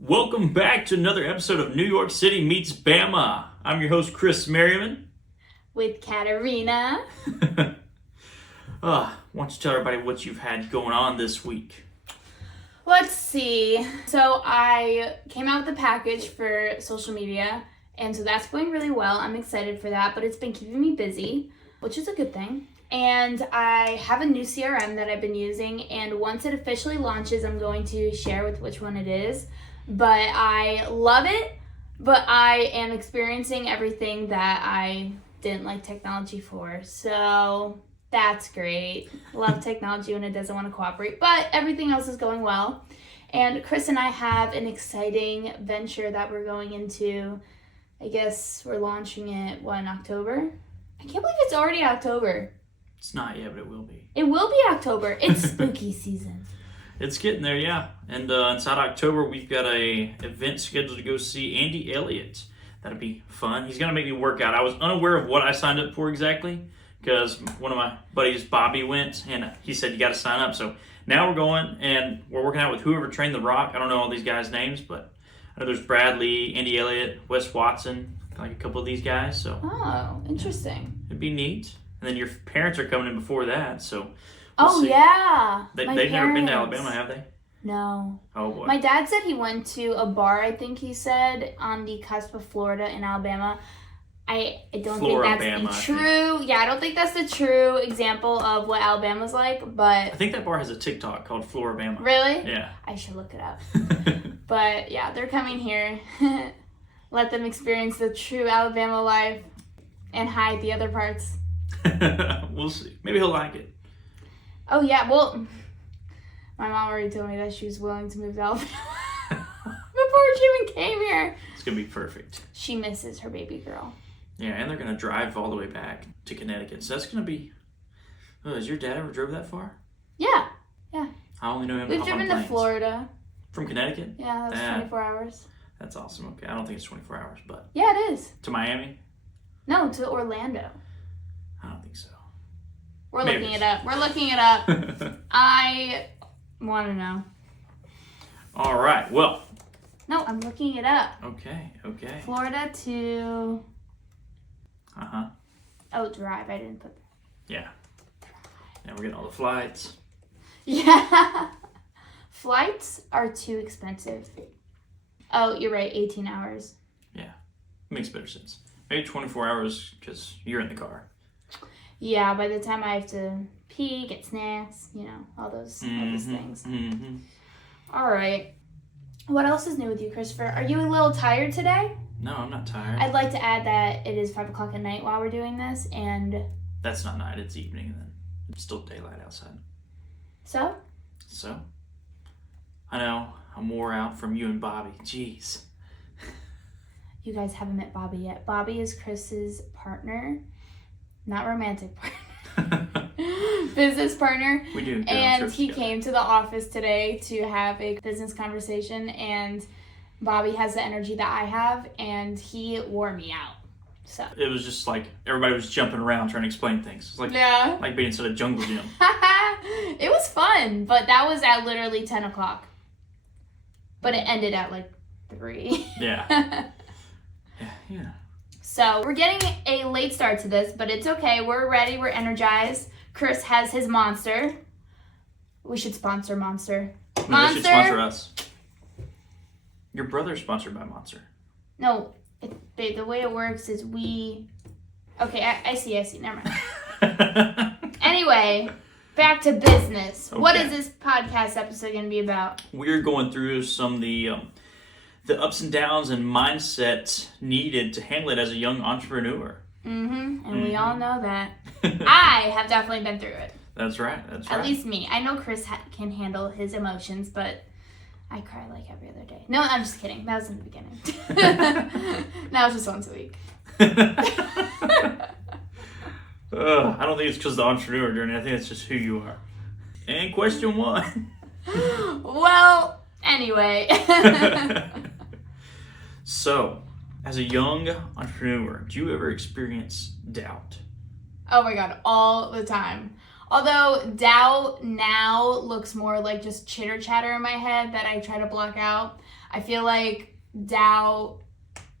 Welcome back to another episode of New York City Meets Bama. I'm your host, Chris Merriman. With Katarina. Why don't you tell everybody what you've had going on this week? Let's see. So I came out with a package for social media, and so that's going really well. I'm excited for that, but it's been keeping me busy, which is a good thing. And I have a new CRM that I've been using, and once it officially launches, I'm going to share with which one it is. But I love it, but I am experiencing everything that I didn't like technology for. So that's great. Love technology when it doesn't want to cooperate, but everything else is going well. And Chris and I have an exciting venture that we're going into. I guess we're launching it, in October? I can't believe it's already October. It's not yet, but it will be. It will be October. It's spooky season. It's getting there, yeah. And inside October, we've got a event scheduled to go see Andy Elliott. That'll be fun. He's going to make me work out. I was unaware of what I signed up for exactly because one of my buddies, Bobby, went, and he said, you got to sign up. So now we're going, and we're working out with whoever trained The Rock. I don't know all these guys' names, but I know there's Bradley, Andy Elliott, Wes Watson, like a couple of these guys. So Oh, interesting. it'd be neat. And then your parents are coming in before that, so... Yeah. They've never been to Alabama, have they? No. Oh, boy. My dad said he went to a bar, I think he said, on the cusp of Florida and Alabama. I don't think that's the true... Yeah, I don't think that's the true example of what Alabama's like, but... I think that bar has a TikTok called Floribama. Really? Yeah. I should look it up. But, yeah, they're coming here. Let them experience the true Alabama life and hide the other parts. We'll see. Maybe he'll like it. Oh, yeah, well... My mom already told me that she was willing to move to Alabama before she even came here. It's going to be perfect. She misses her baby girl. Yeah, and they're going to drive all the way back to Connecticut. So that's going to be... Oh, has your dad ever drove that far? Yeah. I only know him We've driven to Florida. From Connecticut? Yeah, that was 24 hours. That's awesome. Okay, I don't think it's 24 hours, but... Yeah, it is. To Miami? No, to Orlando. I don't think so. We're looking it up. I want to know. All right, well... No, I'm looking it up. Okay. Florida to... Uh-huh. Oh, drive. I didn't put that. Yeah. Now we're getting all the flights. Yeah. Flights are too expensive. Oh, you're right. 18 hours. Yeah. Makes better sense. Maybe 24 hours because you're in the car. Yeah, by the time I have to pee, get snacks, all those things. Mm-hmm. All right. What else is new with you, Christopher? Are you a little tired today? No, I'm not tired. I'd like to add that it is 5 o'clock at night while we're doing this, and... That's not night, it's evening, and then it's still daylight outside. So? I know, I'm wore out from you and Bobby. Jeez. You guys haven't met Bobby yet. Bobby is Chris's partner. Not romantic partner. Business partner. We do. And he came to the office today to have a business conversation, and Bobby has the energy that I have, and he wore me out. So it was just like everybody was jumping around trying to explain things. It's like like being inside a jungle gym. It was fun, but that was at literally 10 o'clock. But it ended at like 3. Yeah. So we're getting a late start to this, but it's okay. We're ready. We're energized. Chris has his Monster. We should sponsor Monster. No, they should sponsor us. Your brother's sponsored by Monster. No, the way it works is we... Okay, I see. Never mind. Anyway, back to business. Okay. What is this podcast episode going to be about? We're going through some of the ups and downs and mindset needed to handle it as a young entrepreneur. And we all know that. I have definitely been through it. That's right. At least me. I know Chris can handle his emotions, but I cry like every other day. No, I'm just kidding. That was in the beginning. Now it's just once a week. I don't think it's because of the entrepreneur journey. I think it's just who you are. And question 1. Well, anyway. So, as a young entrepreneur, do you ever experience doubt? Oh my God, all the time. Although doubt now looks more like just chitter chatter in my head that I try to block out. I feel like doubt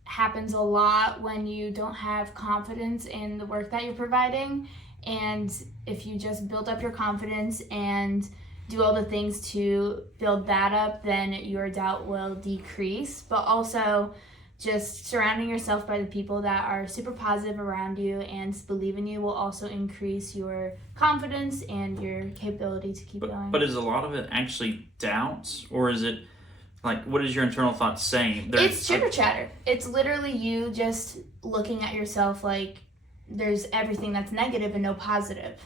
happens a lot when you don't have confidence in the work that you're providing. And if you just build up your confidence and do all the things to build that up, then your doubt will decrease. But also just surrounding yourself by the people that are super positive around you and believe in you will also increase your confidence and your capability to keep going. But is a lot of it actually doubts, or is it like, what is your internal thoughts saying? It's chitter chatter. It's literally you just looking at yourself like there's everything that's negative and no positive.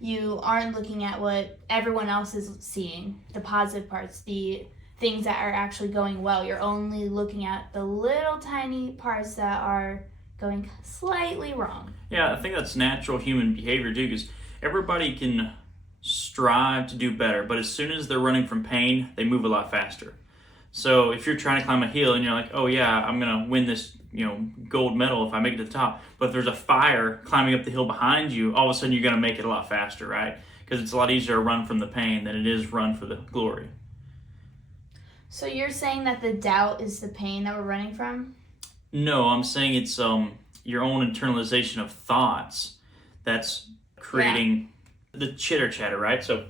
You aren't looking at what everyone else is seeing, the positive parts, the things that are actually going well. You're only looking at the little tiny parts that are going slightly wrong. Yeah, I think that's natural human behavior too, because everybody can strive to do better, but as soon as they're running from pain, they move a lot faster. So if you're trying to climb a hill and you're like, oh yeah, I'm gonna win this, gold medal if I make it to the top, but if there's a fire climbing up the hill behind you, all of a sudden you're gonna make it a lot faster, right? Because it's a lot easier to run from the pain than it is run for the glory. So you're saying that the doubt is the pain that we're running from? No, I'm saying it's your own internalization of thoughts that's creating the chitter chatter, right? So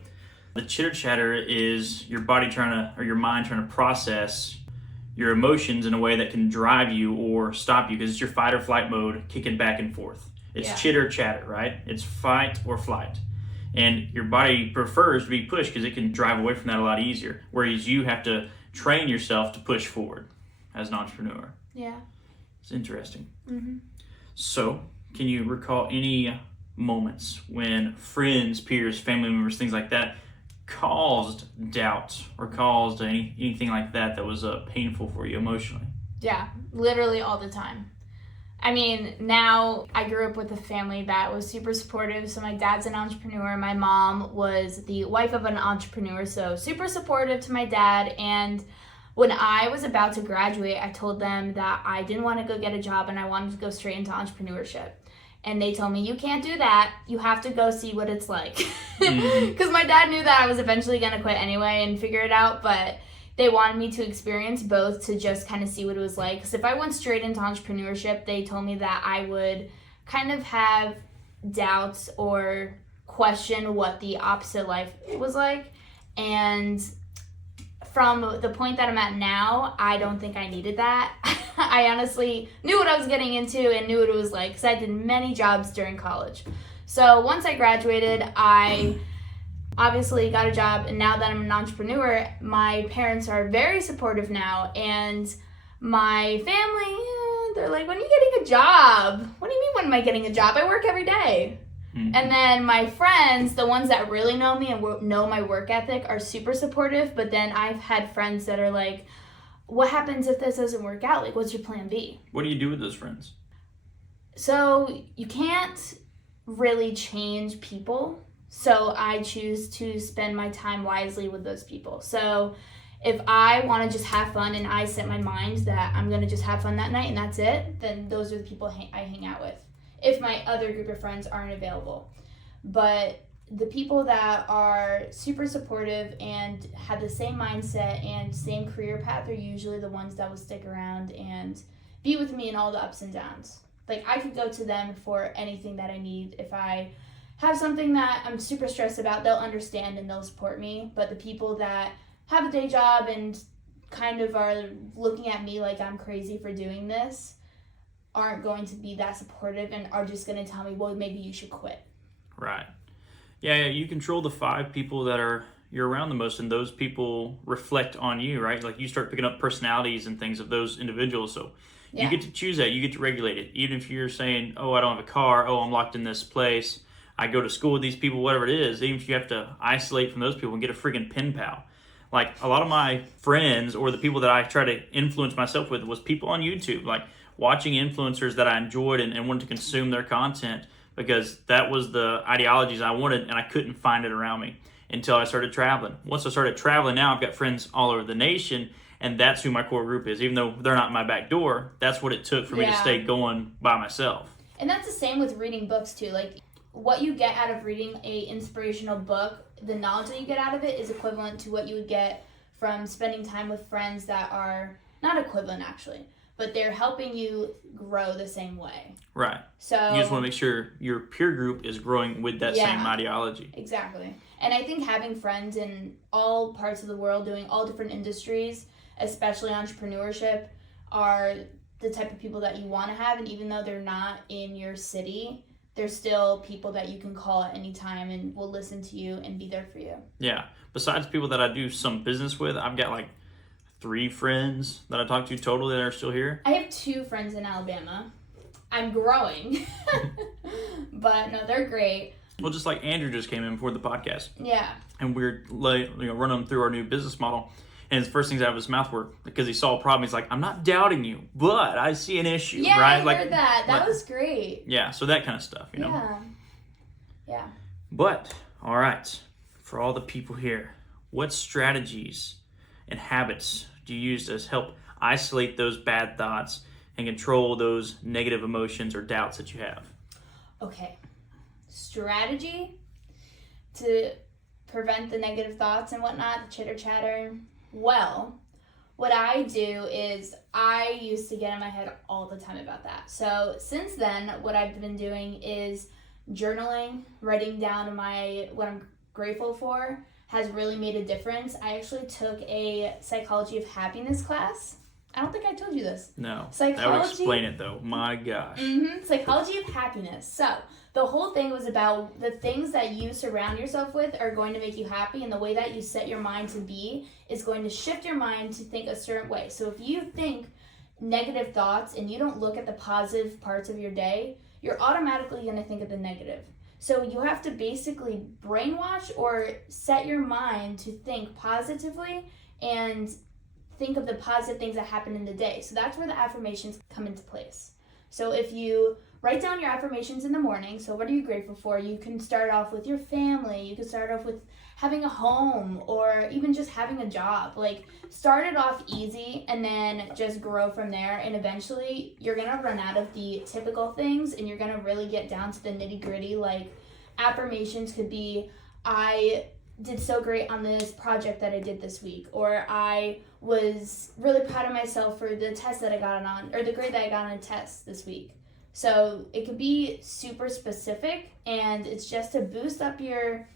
the chitter chatter is your body your mind trying to process your emotions in a way that can drive you or stop you, because it's your fight or flight mode kicking back and forth. It's chitter chatter, right? It's fight or flight. And your body prefers to be pushed because it can drive away from that a lot easier, whereas you have to train yourself to push forward as an entrepreneur. Yeah. It's interesting. Mm-hmm. So, can you recall any moments when friends, peers, family members, things like that, caused doubt or caused anything like that was painful for you emotionally? Yeah, literally all the time. I mean, now I grew up with a family that was super supportive. So my dad's an entrepreneur. My mom was the wife of an entrepreneur, so super supportive to my dad. And when I was about to graduate, I told them that I didn't want to go get a job and I wanted to go straight into entrepreneurship. And they told me, you can't do that. You have to go see what it's like. Because my dad knew that I was eventually going to quit anyway and figure it out. But they wanted me to experience both to just kind of see what it was like. Because if I went straight into entrepreneurship, they told me that I would kind of have doubts or question what the opposite life was like. And from the point that I'm at now, I don't think I needed that. I honestly knew what I was getting into and knew what it was like because I did many jobs during college. So once I graduated, I obviously got a job, and now that I'm an entrepreneur, my parents are very supportive now, and my family, they're like, when are you getting a job? What do you mean when am I getting a job? I work every day. Mm-hmm. And then my friends, the ones that really know me and know my work ethic, are super supportive, but then I've had friends that are like, what happens if this doesn't work out? Like, what's your plan B? What do you do with those friends? So you can't really change people. So I choose to spend my time wisely with those people. So if I want to just have fun and I set my mind that I'm going to just have fun that night and that's it, then those are the people I hang out with, if my other group of friends aren't available. But the people that are super supportive and have the same mindset and same career path are usually the ones that will stick around and be with me in all the ups and downs. Like, I could go to them for anything that I need. If I have something that I'm super stressed about, they'll understand and they'll support me. But the people that have a day job and kind of are looking at me like I'm crazy for doing this aren't going to be that supportive and are just going to tell me, well, maybe you should quit. Right. Yeah, you control the 5 people that you're around the most, and those people reflect on you, right? Like, you start picking up personalities and things of those individuals, so you get to choose that. You get to regulate it. Even if you're saying, oh, I don't have a car, oh, I'm locked in this place, I go to school with these people, whatever it is, even if you have to isolate from those people and get a freaking pen pal. Like, a lot of my friends or the people that I try to influence myself with was people on YouTube, like watching influencers that I enjoyed and wanted to consume their content, because that was the ideologies I wanted, and I couldn't find it around me until I started traveling. Once I started traveling, now I've got friends all over the nation, and that's who my core group is. Even though they're not my back door, that's what it took for me to stay going by myself. And that's the same with reading books too. Like, what you get out of reading a inspirational book, the knowledge that you get out of it is equivalent to what you would get from spending time with friends that are not equivalent actually, but they're helping you grow the same way. Right. So you just want to make sure your peer group is growing with that same ideology. Exactly. And I think having friends in all parts of the world doing all different industries, especially entrepreneurship, are the type of people that you want to have. And even though they're not in your city, they're still people that you can call at any time and will listen to you and be there for you. Yeah. Besides people that I do some business with, I've got like 3 friends that I talk to total that are still here. I have 2 friends in Alabama. I'm growing. But no, they're great. Well, just like Andrew just came in before the podcast. Yeah. And we're running them through our new business model. And his first things out of his mouth were, because he saw a problem, he's like, I'm not doubting you, but I see an issue, yeah, right? I heard that. That was great. Yeah, so that kind of stuff, you know? Yeah. Yeah. But, all right, for all the people here, what strategies and habits do you use to help isolate those bad thoughts and control those negative emotions or doubts that you have? Okay. Strategy to prevent the negative thoughts and whatnot, the chitter chatter. Well, what I do is I used to get in my head all the time about that. So since then, what I've been doing is journaling, writing down what I'm grateful for has really made a difference. I actually took a psychology of happiness class. I don't think I told you this. No. Psychology. That would explain it though. My gosh. Psychology of happiness. So the whole thing was about the things that you surround yourself with are going to make you happy, and the way that you set your mind to be is going to shift your mind to think a certain way. So if you think negative thoughts and you don't look at the positive parts of your day, you're automatically going to think of the negative. So you have to basically brainwash or set your mind to think positively and think of the positive things that happen in the day. So that's where the affirmations come into place. So if you write down your affirmations in the morning, so what are you grateful for? You can start off with your family. You can start off with having a home or even just having a job. Like, start it off easy and then just grow from there. And eventually you're going to run out of the typical things and you're going to really get down to the nitty gritty. Like, affirmations could be, I did so great on this project that I did this week, or I was really proud of myself for the test that I got on, or the grade that I got on a test this week. So it could be super specific, and it's just to boost up your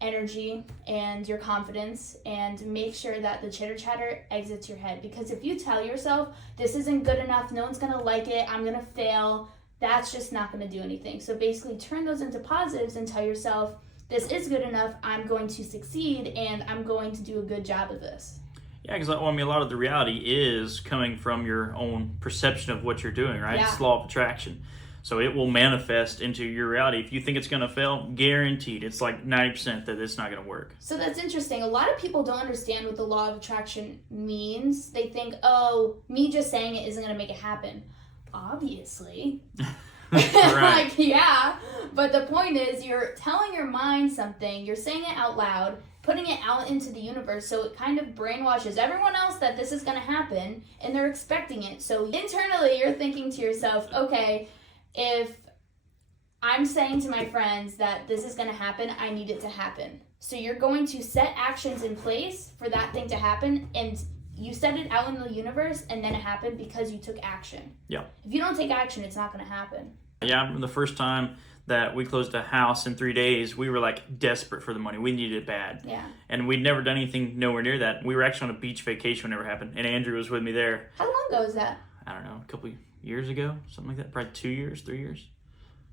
energy and your confidence and make sure that the chitter chatter exits your head. Because if you tell yourself, this isn't good enough, no one's gonna like it, I'm gonna fail, that's just not gonna do anything. So basically turn those into positives and tell yourself, this is good enough, I'm going to succeed, and I'm going to do a good job of this. Yeah, because a lot of the reality is coming from your own perception of what you're doing, right? Yeah. It's law of attraction. So it will manifest into your reality. If you think it's going to fail, guaranteed. It's like 90% that it's not going to work. So that's interesting. A lot of people don't understand what the law of attraction means. They think, oh, me just saying it isn't going to make it happen. Obviously. Right. Like, yeah. But the point is, you're telling your mind something, you're saying it out loud, putting it out into the universe, so it kind of brainwashes everyone else that this is going to happen, and they're expecting it. So internally, you're thinking to yourself, okay, if I'm saying to my friends that this is going to happen, I need it to happen. So you're going to set actions in place for that thing to happen, and you set it out in the universe, and then it happened because you took action. Yeah. If you don't take action, it's not going to happen. Yeah, the first time that we closed a house in 3 days, we were like desperate for the money. We needed it bad. Yeah. And we'd never done anything nowhere near that. We were actually on a beach vacation whenever it happened, and Andrew was with me there. How long ago was that? I don't know, a couple years ago, something like that. Probably 2 years, 3 years.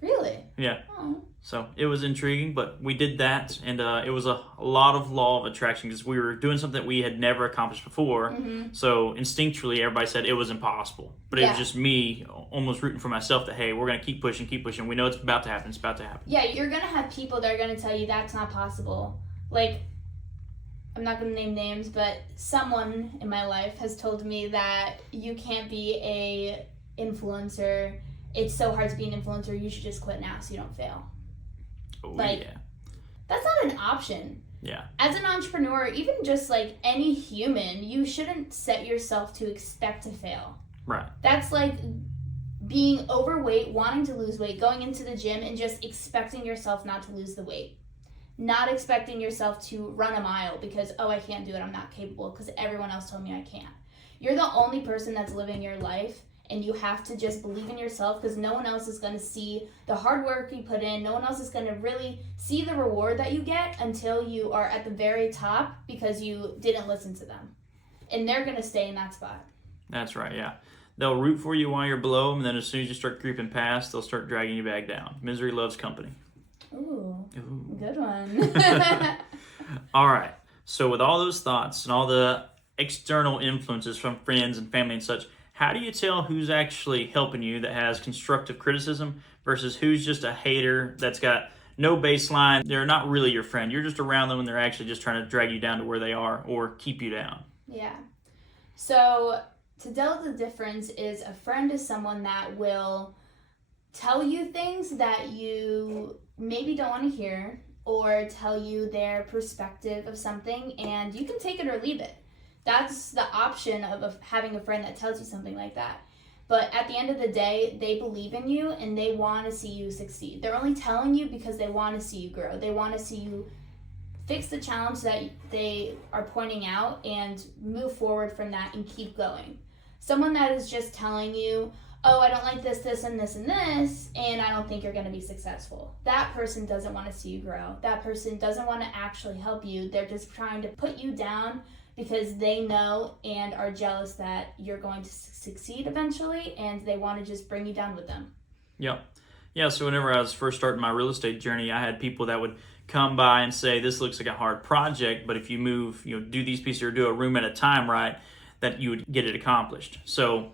Really? Yeah. Oh. So it was intriguing, but we did that, and it was a lot of law of attraction because we were doing something that we had never accomplished before. Mm-hmm. So instinctually, everybody said it was impossible. But it was just me almost rooting for myself that, hey, we're going to keep pushing. We know it's about to happen. It's about to happen. Yeah, you're going to have people that are going to tell you that's not possible. Like, I'm not going to name names, but someone in my life has told me that you can't be a influencer. It's so hard to be an influencer. You should just quit now so you don't fail. Oh, like, yeah. That's not an option. Yeah. As an entrepreneur, even just like any human, you shouldn't set yourself to expect to fail. Right. That's like being overweight, wanting to lose weight, going into the gym and just expecting yourself not to lose the weight. Not expecting yourself to run a mile because, oh, I can't do it, I'm not capable, because everyone else told me I can't. You're the only person that's living your life, and you have to just believe in yourself, because no one else is going to see the hard work you put in. No one else is going to really see the reward that you get until you are at the very top, because you didn't listen to them. And they're going to stay in that spot. That's right, yeah. They'll root for you while you're below them, and then as soon as you start creeping past, they'll start dragging you back down. Misery loves company. Ooh. Good one. All right. So with all those thoughts and all the external influences from friends and family and such, how do you tell who's actually helping you that has constructive criticism versus who's just a hater that's got no baseline? They're not really your friend. You're just around them and they're actually just trying to drag you down to where they are or keep you down. Yeah. So to tell the difference is, a friend is someone that will tell you things that you maybe don't want to hear, or tell you their perspective of something, and you can take it or leave it. That's the option of having a friend that tells you something like that. But at the end of the day, they believe in you and they want to see you succeed. They're only telling you because they want to see you grow. They want to see you fix the challenge that they are pointing out and move forward from that and keep going. Someone that is just telling you, oh, I don't like this, this, and this, and this, and I don't think you're going to be successful. That person doesn't want to see you grow. That person doesn't want to actually help you. They're just trying to put you down because they know and are jealous that you're going to succeed eventually, and they want to just bring you down with them. Yep. Yeah, so whenever I was first starting my real estate journey, I had people that would come by and say, this looks like a hard project, but if you move, do these pieces or do a room at a time right, that you would get it accomplished. So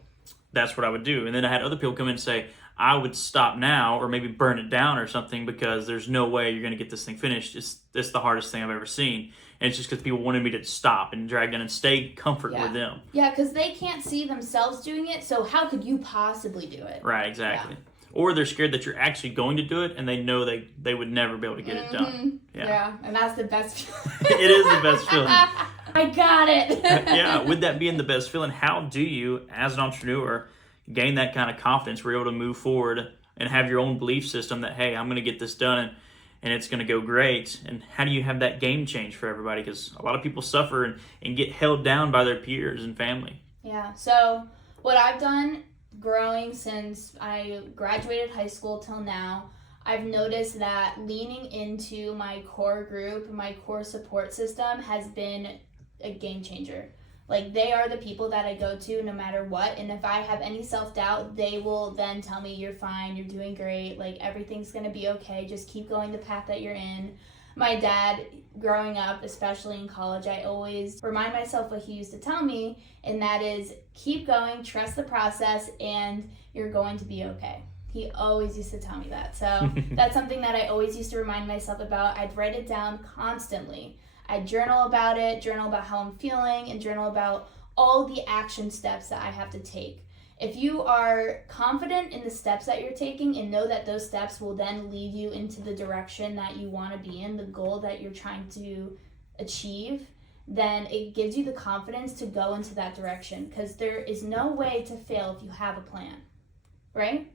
that's what I would do. And then I had other people come in and say, I would stop now or maybe burn it down or something because there's no way you're going to get this thing finished. It's the hardest thing I've ever seen. And it's just because people wanted me to stop and drag in and stay comfort with them. Yeah, because they can't see themselves doing it, so how could you possibly do it? Right, exactly. Yeah. Or they're scared that you're actually going to do it and they know they would never be able to get it done. Yeah, and that's the best feeling. It is the best feeling. I got it. Yeah, with that being the best feeling, how do you, as an entrepreneur, gain that kind of confidence where you're able to move forward and have your own belief system that, hey, I'm going to get this done and it's going to go great? And how do you have that game change for everybody? Because a lot of people suffer and get held down by their peers and family. Yeah, so what I've done growing since I graduated high school till now, I've noticed that leaning into my core group, my core support system has been a game changer. Like, they are the people that I go to no matter what, and if I have any self-doubt, they will then tell me, you're fine, you're doing great, like, everything's gonna be okay, just keep going the path that you're in. My dad, growing up, especially in college, I always remind myself what he used to tell me, and that is, keep going, trust the process, and you're going to be okay. He always used to tell me that. So that's something that I always used to remind myself about. I'd write it down constantly. I'd journal about it, journal about how I'm feeling, and journal about all the action steps that I have to take. If you are confident in the steps that you're taking and know that those steps will then lead you into the direction that you want to be in, the goal that you're trying to achieve, then it gives you the confidence to go into that direction, because there is no way to fail if you have a plan, right?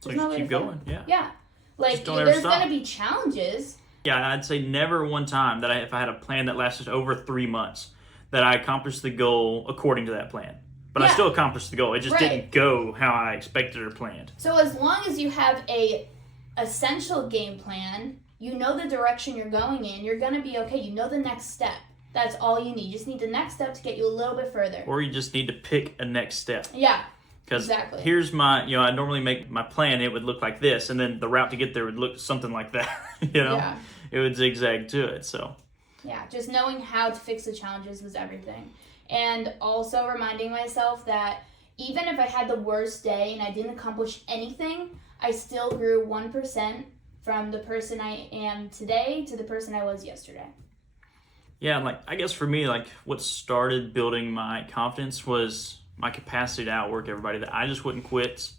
So you keep going, yeah. Yeah. Like, there's going to be challenges. Yeah, I'd say never one time that if I had a plan that lasted over 3 months, that I accomplished the goal according to that plan. But I still accomplished the goal. It just didn't go how I expected or planned. So as long as you have a essential game plan, you know the direction you're going in, you're going to be okay. You know the next step. That's all you need. You just need the next step to get you a little bit further. Or you just need to pick a next step. Yeah. Because exactly. Here's my, I normally make my plan, it would look like this, and then the route to get there would look something like that, Yeah. It would zigzag to it, so. Yeah, just knowing how to fix the challenges was everything. And also reminding myself that even if I had the worst day and I didn't accomplish anything, I still grew 1% from the person I am today to the person I was yesterday. Yeah, and I guess for me, what started building my confidence was my capacity to outwork everybody, that I just wouldn't quit.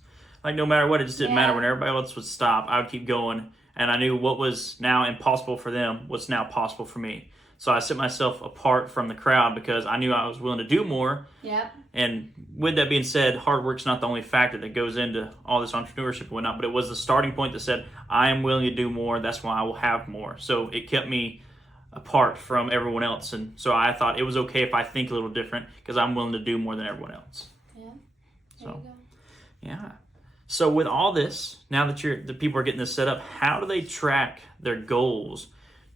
No matter what, it just didn't matter. When everybody else would stop, I would keep going. And I knew what was now impossible for them was now possible for me. So I set myself apart from the crowd because I knew I was willing to do more. Yep. And with that being said, hard work's not the only factor that goes into all this entrepreneurship and whatnot, but it was the starting point that said, I am willing to do more. That's why I will have more. So it kept me apart from everyone else. And so I thought it was okay if I think a little different because I'm willing to do more than everyone else. Yeah. There So, you go. yeah. So with all this, now that the people are getting this set up, how do they track their goals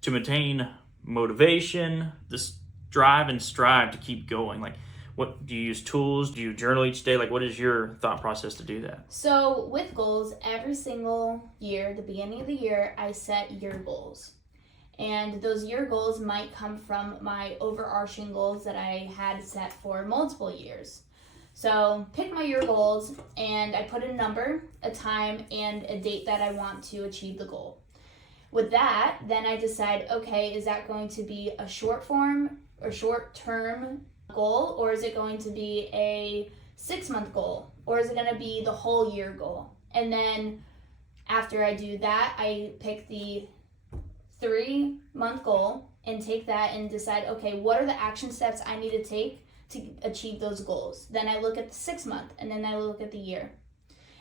to maintain motivation, this drive and strive to keep going? Like, what do you use tools? Do you journal each day? Like, what is your thought process to do that? So with goals, every single year, at the beginning of the year, I set year goals. And those year goals might come from my overarching goals that I had set for multiple years. So pick my year goals and I put a number, a time, and a date that I want to achieve the goal. With that, then I decide, okay, is that going to be a short form or short-term goal, or is it going to be a 6-month goal, or is it going to be the whole year goal? And then after I do that, I pick the 3-month goal and take that and decide, okay, what are the action steps I need to take to achieve those goals? Then I look at the 6-month, and then I look at the year.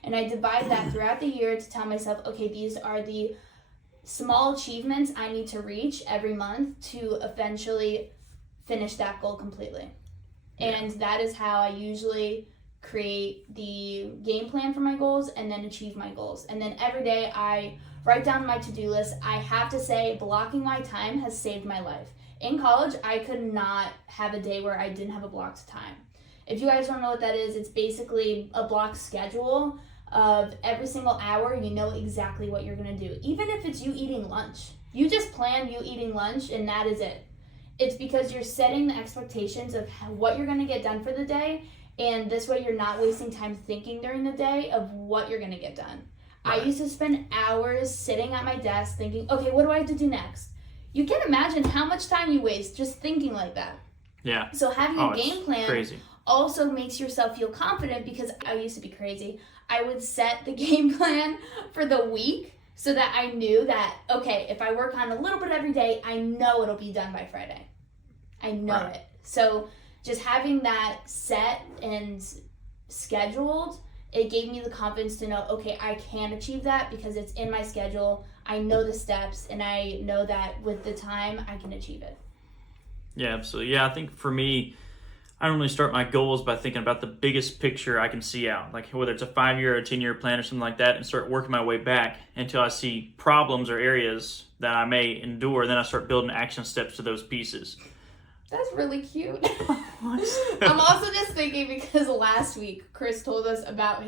And I divide that throughout the year to tell myself, okay, these are the small achievements I need to reach every month to eventually finish that goal completely. And that is how I usually create the game plan for my goals and then achieve my goals. And then every day I write down my to-do list. I have to say, blocking my time has saved my life. In college, I could not have a day where I didn't have a blocked time. If you guys don't know what that is, it's basically a block schedule of every single hour. You know exactly what you're going to do. Even if it's you eating lunch. You just plan you eating lunch and that is it. It's because you're setting the expectations of what you're going to get done for the day, and this way you're not wasting time thinking during the day of what you're going to get done. Right. I used to spend hours sitting at my desk thinking, okay, what do I have to do next? You can imagine how much time you waste just thinking like that. Yeah. So having a game plan crazy. Also makes yourself feel confident, because I used to be crazy. I would set the game plan for the week so that I knew that, okay, if I work on a little bit every day, I know it'll be done by Friday. I know it. So just having that set and scheduled, it gave me the confidence to know, okay, I can achieve that because it's in my schedule. I know the steps, and I know that with the time, I can achieve it. Yeah, absolutely. Yeah, I think for me, I normally start my goals by thinking about the biggest picture I can see out, like whether it's a 5-year or a 10-year plan or something like that, and start working my way back until I see problems or areas that I may endure. Then I start building action steps to those pieces. That's really cute. I'm also just thinking because last week Chris told us about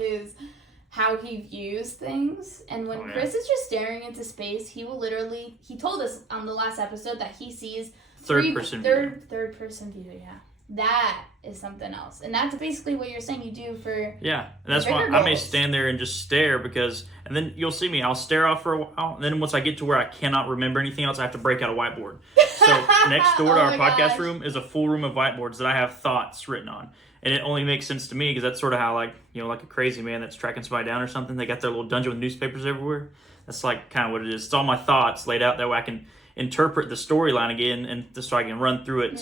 how he views things, and when Chris is just staring into space, he told us on the last episode that he sees third person view. Yeah, that is something else, and that's basically what you're saying you do for and that's why goals. I may stand there and just stare, and then you'll see me, I'll stare off for a while, and then once I get to where I cannot remember anything else, I have to break out a whiteboard. So next door to our podcast room is a full room of whiteboards that I have thoughts written on, and it only makes sense to me because that's sort of how, like a crazy man that's tracking somebody down or something, they got their little dungeon with newspapers everywhere. That's like kind of what it is. It's all my thoughts laid out that way I can interpret the storyline again, and just so I can run through it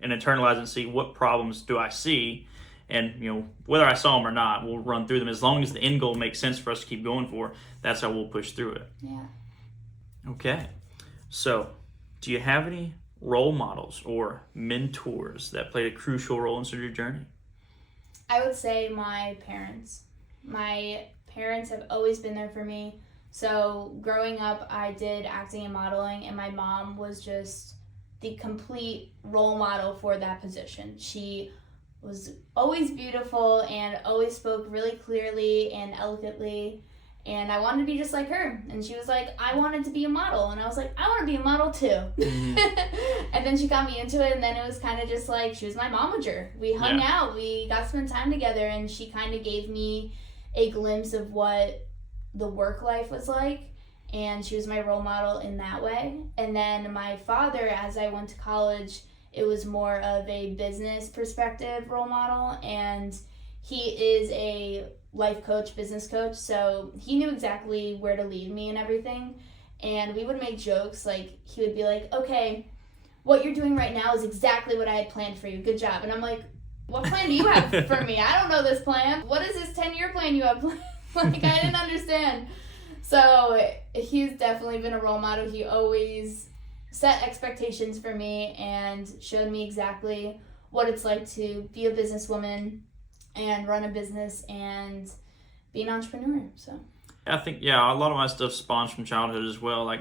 and internalize and see what problems do I see, and whether I saw them or not, we'll run through them. As long as the end goal makes sense for us to keep going for, that's how we'll push through it. Yeah. Okay, so do you have any role models or mentors that played a crucial role in your journey? I would say my parents. My parents have always been there for me. So growing up, I did acting and modeling, and my mom was just the complete role model for that position. She was always beautiful and always spoke really clearly and eloquently, and I wanted to be just like her. And she was like, I wanted to be a model, and I was like, I want to be a model too. And then she got me into it, and then it was kind of just like, she was my momager. We hung out, we got to spend time together, and she kind of gave me a glimpse of what the work life was like, and she was my role model in that way. And then my father, as I went to college, it was more of a business perspective role model, and he is a life coach, business coach, so he knew exactly where to lead me and everything. And we would make jokes, like he would be like, okay, what you're doing right now is exactly what I had planned for you. Good job. And I'm like, what plan do you have for me? I don't know this plan. What is this 10-year plan you have planned? Like, I didn't understand. So he's definitely been a role model. He always set expectations for me and showed me exactly what it's like to be a businesswoman and run a business and be an entrepreneur. So I think, yeah, a lot of my stuff spawns from childhood as well. Like,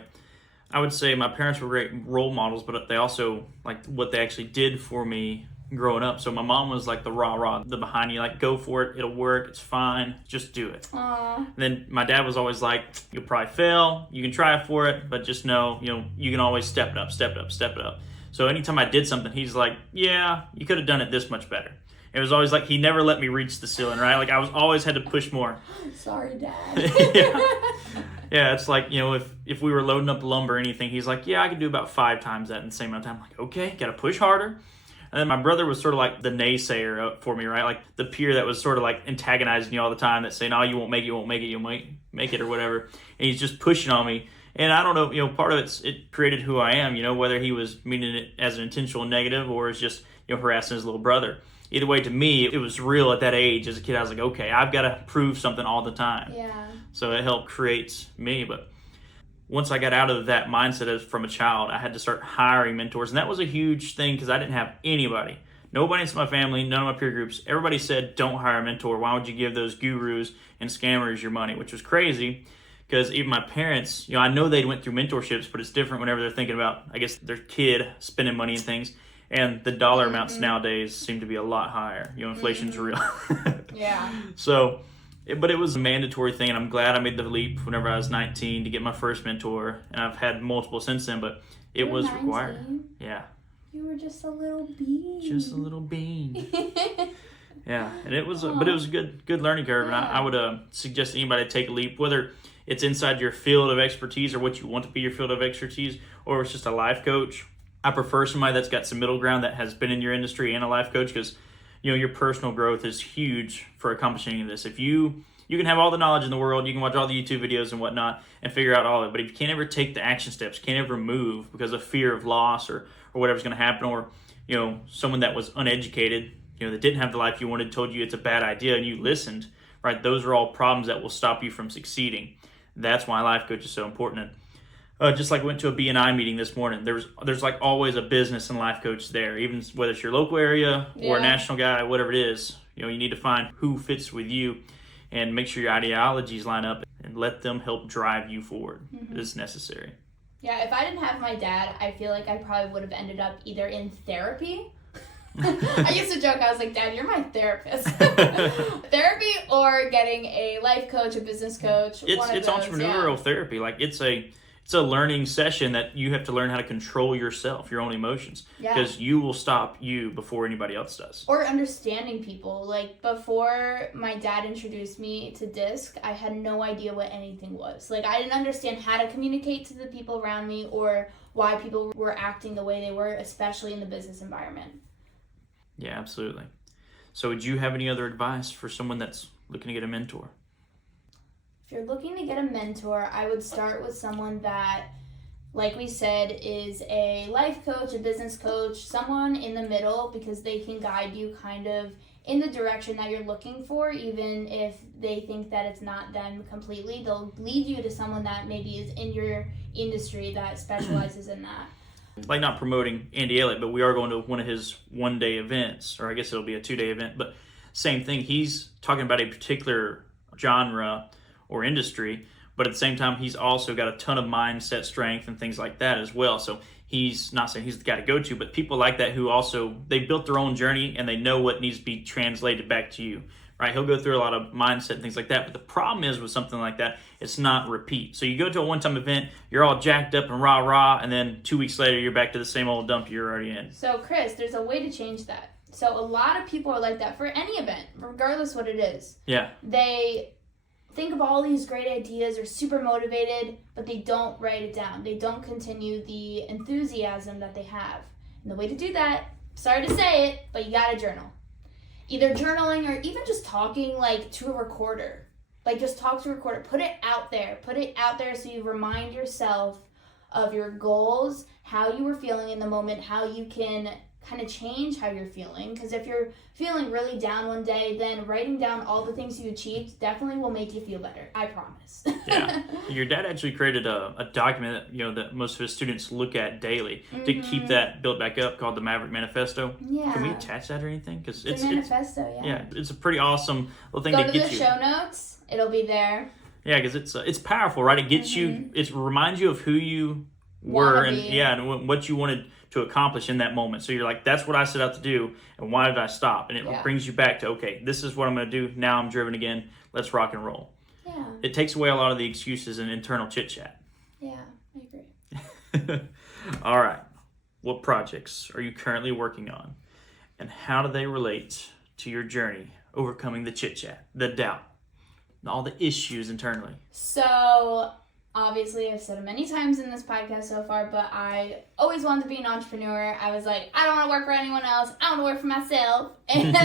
I would say my parents were great role models, but they also, like, what they actually did for me growing up. So my mom was like the rah-rah, the behind you, like, go for it, it'll work, it's fine, just do it. Aww. And then my dad was always like, you'll probably fail, you can try for it, but just know, you can always step it up, step it up, step it up. So anytime I did something, he's like, yeah, you could have done it this much better. It was always like, he never let me reach the ceiling, right? Like, I was always had to push more. Sorry, Dad. Yeah, it's like, if we were loading up lumber or anything, he's like, yeah, I could do about 5 times that in the same amount of time. I'm like, okay, got to push harder. And then my brother was sort of like the naysayer for me, right? Like the peer that was sort of like antagonizing you all the time, that saying, oh, you won't make it, you won't make it, you won't make it or whatever. And he's just pushing on me. And I don't know, part of it created who I am, whether he was meaning it as an intentional negative or as just, harassing his little brother. Either way, to me, it was real at that age. As a kid, I was like, okay, I've got to prove something all the time. Yeah. So it helped create me. But once I got out of that mindset from a child, I had to start hiring mentors. And that was a huge thing because I didn't have anybody. Nobody in my family, none of my peer groups. Everybody said, don't hire a mentor. Why would you give those gurus and scammers your money? Which was crazy because even my parents, I know they went through mentorships, but it's different whenever they're thinking about, I guess, their kid spending money and things. And the dollar amounts nowadays seem to be a lot higher. Inflation's real. Yeah. So, but it was a mandatory thing, and I'm glad I made the leap whenever I was 19 to get my first mentor. And I've had multiple since then, but it was 19? required. Yeah. You were just a little bean. Just a little bean. Yeah, and it was, but it was a good learning curve, and I would suggest anybody take a leap, whether it's inside your field of expertise or what you want to be your field of expertise, or it's just a life coach. I prefer somebody that's got some middle ground that has been in your industry and a life coach because, your personal growth is huge for accomplishing this. If you can have all the knowledge in the world, you can watch all the YouTube videos and whatnot and figure out all of it, but if you can't ever take the action steps, can't ever move because of fear of loss or whatever's going to happen, or, someone that was uneducated, that didn't have the life you wanted, told you it's a bad idea and you listened, right? Those are all problems that will stop you from succeeding. That's why life coach is so important. Just like I went to a BNI meeting this morning, there's like always a business and life coach there, even whether it's your local area or a national guy, whatever it is. You need to find who fits with you and make sure your ideologies line up and let them help drive you forward. It's necessary. Yeah, if I didn't have my dad, I feel like I probably would have ended up either in therapy. I used to joke, I was like, Dad, you're my therapist. Therapy or getting a life coach, a business coach. It's entrepreneurial therapy. Like it's a learning session that you have to learn how to control yourself, your own emotions, because you will stop you before anybody else does. Or understanding people. Like before my dad introduced me to DISC, I had no idea what anything was. Like I didn't understand how to communicate to the people around me or why people were acting the way they were, especially in the business environment. Yeah, absolutely. So would you have any other advice for someone that's looking to get a mentor? If you're looking to get a mentor, I would start with someone that, like we said, is a life coach, a business coach, someone in the middle, because they can guide you kind of in the direction that you're looking for, even if they think that it's not them completely. They'll lead you to someone that maybe is in your industry that specializes in that. Like not promoting Andy Elliott, but we are going to one of his one-day events, or I guess it'll be a 2-day event, but same thing. He's talking about a particular genre or industry, but at the same time, he's also got a ton of mindset strength and things like that as well. So he's not saying he's the guy to go to, but people like that who also, they built their own journey and they know what needs to be translated back to you, right? He'll go through a lot of mindset and things like that, but the problem is with something like that, it's not repeat. So you go to a one-time event, you're all jacked up and rah-rah, and then 2 weeks later, you're back to the same old dump you're already in. So Chris, there's a way to change that. So a lot of people are like that for any event, regardless what it is. Yeah. They think of all these great ideas, are super motivated, but they don't write it down. They don't continue the enthusiasm that they have. And the way to do that, sorry to say it, but you gotta journal. Either journaling or even just talking like to a recorder. Like just talk to a recorder. Put it out there. Put it out there so you remind yourself of your goals, how you were feeling in the moment, how you can kind of change how you're feeling. Because if you're feeling really down one day, then writing down all the things you achieved definitely will make you feel better. I promise. Yeah. Your dad actually created a document that, that most of his students look at daily to keep that built back up, called the Maverick Manifesto. Yeah. Can we attach that or anything? Because it's a manifesto, yeah, it's a pretty awesome little thing Go to to get the you. show notes. It'll be there. Yeah, because it's powerful, right? It gets you. It reminds you of who you were and what you wanted to accomplish in that moment. So you're like, that's what I set out to do, and why did I stop? And it brings you back to, okay, this is what I'm going to do. Now I'm driven again. Let's rock and roll. Yeah. It takes away a lot of the excuses and internal chit chat. Yeah, I agree. All right. What projects are you currently working on, and how do they relate to your journey overcoming the chit chat, the doubt, all the issues internally? So, obviously, I've said it many times in this podcast so far, but I always wanted to be an entrepreneur. I was like, I don't want to work for anyone else. I want to work for myself. And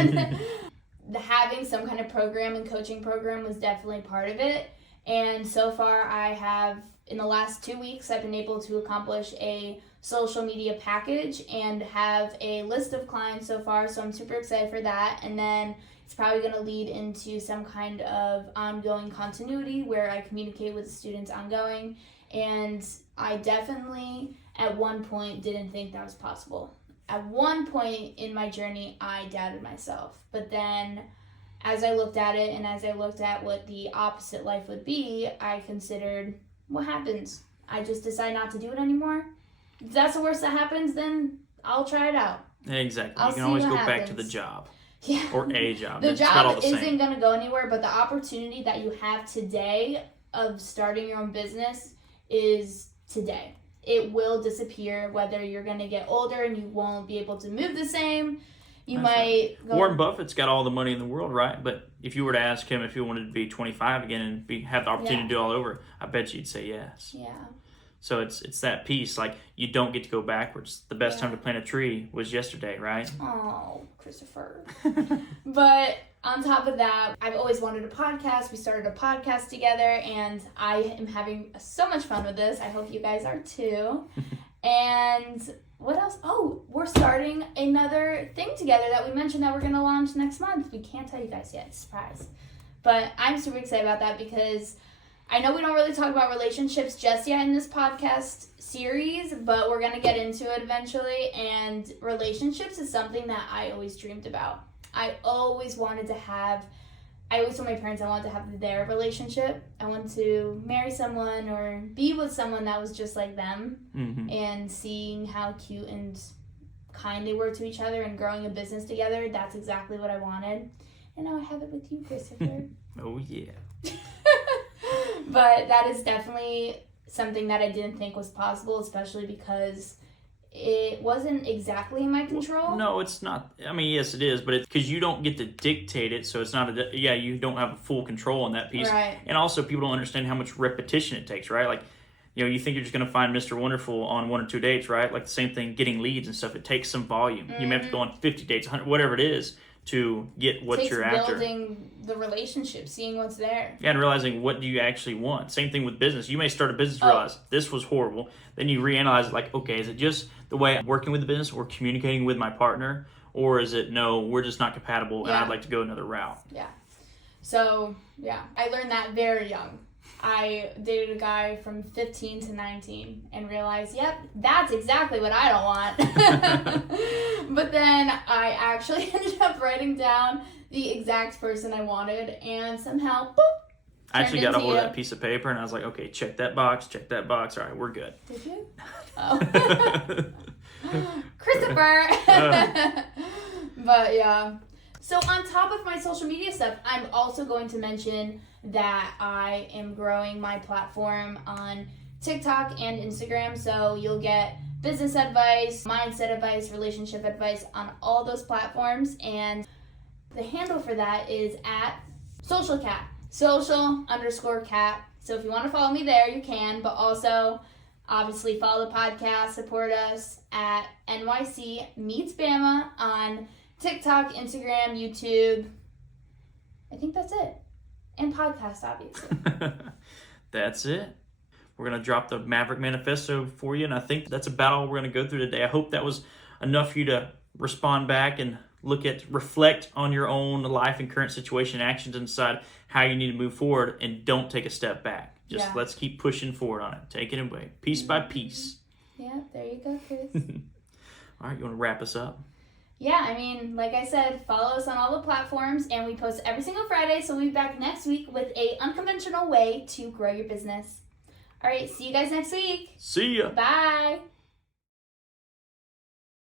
having some kind of program and coaching program was definitely part of it. And so far, I have, in the last 2 weeks, I've been able to accomplish a social media package and have a list of clients so far. So I'm super excited for that. And then it's probably going to lead into some kind of ongoing continuity where I communicate with the students ongoing. And I definitely, at one point, didn't think that was possible. At one point in my journey, I doubted myself. But then, as I looked at it and as I looked at what the opposite life would be, I considered, what happens? I just decide not to do it anymore. If that's the worst that happens, then I'll try it out. Exactly. You can always go back to the job. Yeah. Or a job. The It's job not all the isn't same. going to go anywhere, but the opportunity that you have today of starting your own business is today. It will disappear, whether you're going to get older and you won't be able to move the same. You might go... Warren Buffett's got all the money in the world, right? But if you were to ask him if he wanted to be 25 again and have the opportunity to do it all over, I bet you'd say yes. Yeah. So it's that piece, like, you don't get to go backwards. The best time to plant a tree was yesterday, right? Oh, Christopher. But on top of that, I've always wanted a podcast. We started a podcast together, and I am having so much fun with this. I hope you guys are too. And what else? Oh, we're starting another thing together that we mentioned that we're going to launch next month. We can't tell you guys yet. Surprise. But I'm super excited about that because I know we don't really talk about relationships just yet in this podcast series, but we're going to get into it eventually. And relationships is something that I always dreamed about. I always told my parents I wanted to have their relationship. I wanted to marry someone or be with someone that was just like them. Mm-hmm. And seeing how cute and kind they were to each other and growing a business together, that's exactly what I wanted. And now I have it with you, Christopher. Oh, yeah. But that is definitely something that I didn't think was possible, especially because it wasn't exactly in my control. No, it's not. I mean, yes, it is, but it's because you don't get to dictate it, so it's not you don't have full control on that piece. Right. And also, people don't understand how much repetition it takes, right? Like, you think you're just going to find Mr. Wonderful on 1 or 2 dates, right? Like the same thing, getting leads and stuff. It takes some volume. Mm-hmm. You may have to go on 50 dates, 100, whatever it is, to get what you're after. Building the relationship, seeing what's there. Yeah, and realizing what do you actually want. Same thing with business. You may start a business and realize this was horrible. Then you reanalyze it like, okay, is it just the way I'm working with the business or communicating with my partner? Or is it, no, we're just not compatible and I'd like to go another route? Yeah. So, yeah, I learned that very young. I dated a guy from 15 to 19 and realized, yep, that's exactly what I don't want. But then I actually ended up writing down the exact person I wanted, and somehow, boop, I actually got a hold of that piece of paper, and I was like, okay, check that box. All right, we're good. Did you? Oh. Christopher! But yeah. So on top of my social media stuff, I'm also going to mention that I am growing my platform on TikTok and Instagram. So you'll get business advice, mindset advice, relationship advice on all those platforms. And the handle for that is at socialcat, social_cat. So if you want to follow me there, you can. But also, obviously, follow the podcast, support us at NYC Meets Bama on TikTok, Instagram, YouTube. I think that's it. And podcast, obviously. That's it. we're going to drop the Maverick Manifesto for you. And I think that's about all we're going to go through today. I hope that was enough for you to respond back and reflect on your own life and current situation and actions and decide how you need to move forward, and don't take a step back. Just let's keep pushing forward on it. Take it away. Piece by piece. Yeah, there you go, Chris. All right, you want to wrap us up? Yeah, I mean, like I said, follow us on all the platforms, and we post every single Friday, so we'll be back next week with a unconventional way to grow your business. All right, see you guys next week. See ya. Bye.